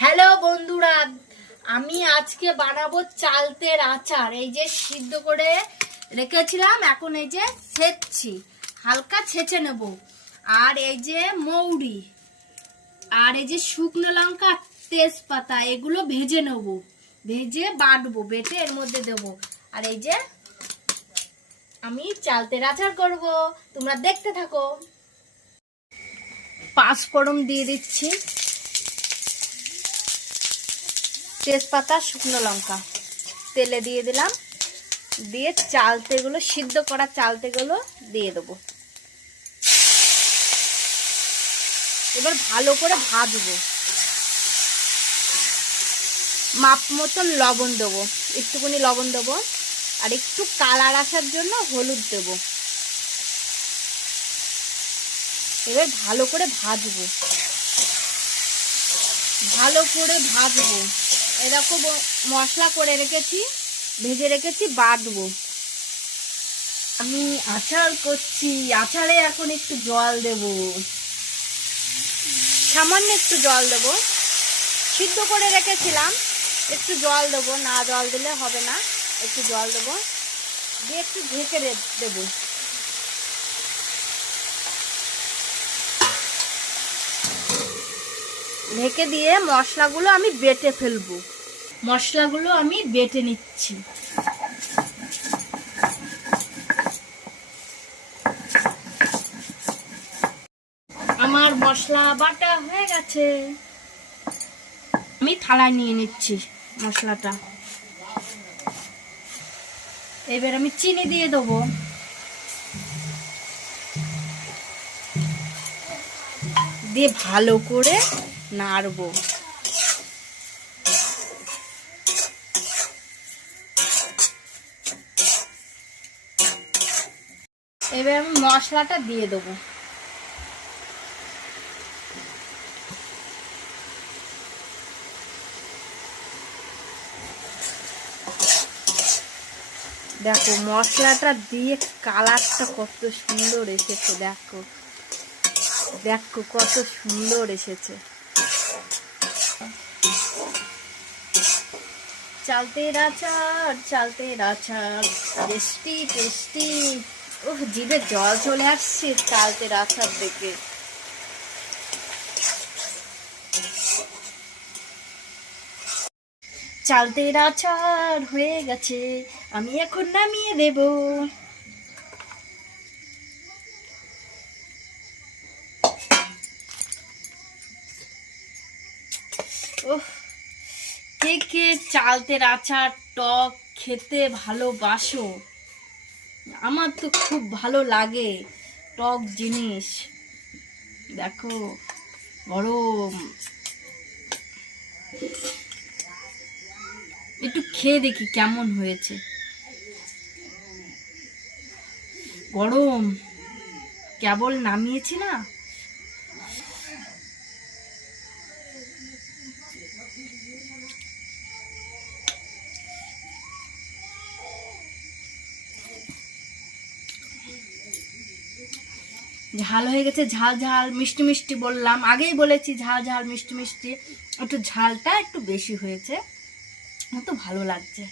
Hello বন্ধুরা, আমি আজকে বানাবো চালতের আচার। এই যে সিদ্ধ করে রেখেছিলাম, এখন এই যে ছেঁচছি। হালকা ছেঁচে নেব। আর এই যে মৌরি, আর এই যে শুকনো লঙ্কা, তেজপাতা, এগুলো ভেজে নেব। ভেজে বাটবো, বেটে এর মধ্যে দেব। আর এই যে আমি চালতের আচার করব। তোমরা দেখতে থাকো। পাঁচফোড়ন দিয়ে দিচ্ছি। তেজপাতা, শুকনো লঙ্কা। তেলে দিয়ে দিলাম। দিয়ে চালতেগুলো, সিদ্ধ করা চালতেগুলো দিয়ে দেবো। এবার ভালো করে ভাজবো। মাপ মতন লবণ দেবো। একটুখানি লবণ দেবো। আর একটু কালার আসার জন্য হলুদ দেবো। এবার ভালো করে ভাজবো। ভালো করে ভাজবো। এরকম মশলা করে রেখেছি, ভেজে রেখেছি, বাটবো। আমি আচার করছি, আচারে এখন একটু জল দেব। সামান্য একটু জল দেব। সিদ্ধ করে রেখেছিলাম, একটু জল দেবো, না জল দিলে হবে না, একটু জল দেবো। দিয়ে একটু ঢেকে দেবো। ঢেকে দিয়ে মশলাগুলো আমি বেটে ফেলব। মশলাগুলো আমি বেটে নিচ্ছি। আমার মশলা বাটা হয়ে গেছে। আমি থালায় নিয়ে নিচ্ছি মশলাটা। এবার আমি চিনি দিয়ে দেবো। দিয়ে ভালো করে নাড়বো। এবার আমি মশলাটা দিয়ে দেবো। দেখো, মশলাটা দিয়ে কালারটা কত সুন্দর এসেছে, দেখো। দেখো, কত সুন্দর এসেছে। চালতে আচার চালতে আচার টেস্টি টেস্টি। ও জিভে জল চলে আসছে চালতে আচার দেখে। চালতে আচার হয়ে গেছে, আমি এখন নামিয়ে দেব। ওহ কে চালতের আচার, টক খেতে ভালোবাসো। আমার তো খুব ভালো লাগে টক জিনিস। দেখো, গরম। একটু খেয়ে দেখি কেমন হয়েছে। গরম। কেবল নামিয়েছি না? ঝাল হয়ে গেছে, ঝাল ঝাল, মিষ্টি মিষ্টি বললাম। আগেই বলেছি ঝাল ঝাল, মিষ্টি মিষ্টি। একটু ঝালটা একটু বেশি হয়েছে। তো ভালো লাগছে।